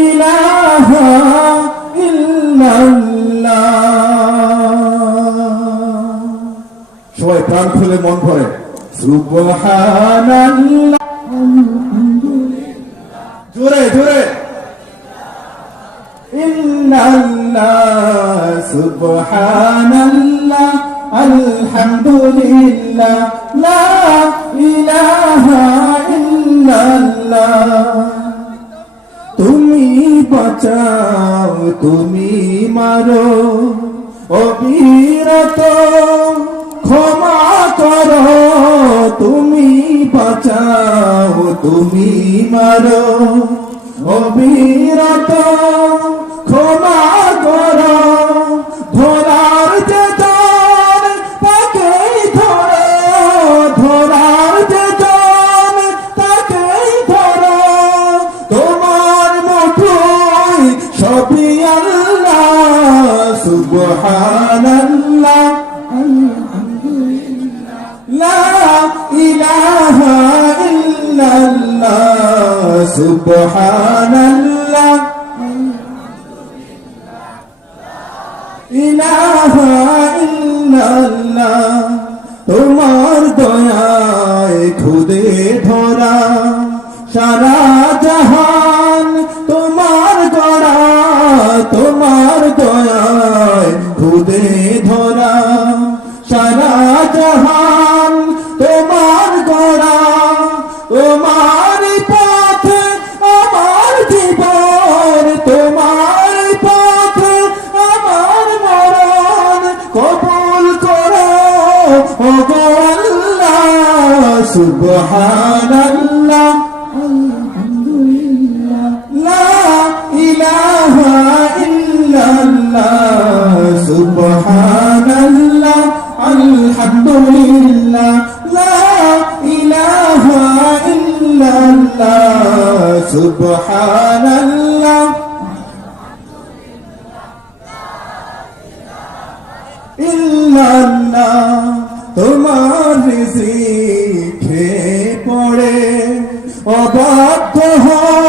ইলাহা ইল্লাল্লাহ। সবাই প্রাণ খুলে মন ভরে সুবহানাল্লাহ, জোরে জোরে ইল্লাল্লাহ, সুবহানাল্লাহ, আলহামদুলিল্লাহ, লা ইলাহা ইল্লাল্লাহ। তুমি বাঁচাও, তুমি মারো, অবিরত ক্ষমা করো। তুমি বাঁচাও, তুমি মারো, অবিরত ক্ষমা করো। ধরার যে জন তাকেই ধরো, ধরার যে জন তাকেই ধরো। তোমার মুঠোয় সবই আল্লাহ, সুবহানাল্লাহ, লা ইলাহা ইল্লাল্লাহ, সুবহানাল্লাহ, ইলাহা ইল্লাল্লাহ। তোমার দয়ায় খুদে ধরা সারা জাহান, তোমার গড়া, তোমার দয়ায় খুদে ধরা সারা জাহান, তোমার গড়া। তোমার পথে আমার জীবন, তোমার পথে আমার মরণ। কবুল করো ওগো আল্লাহ, সুবহানাল্লাহ, আলহামদুলিল্লাহ, লা ইলাহা ইল্লাল্লাহ, সুবহানাল্লাহ, আলহামদুলিল্লাহ, লা ইলাহা ইল্লাল্লাহ, সুবহানাল্লাহ, ইল্লাল্লাহ। তোমার রিজিক খেয়ে পড়ে অবাধ্য হয়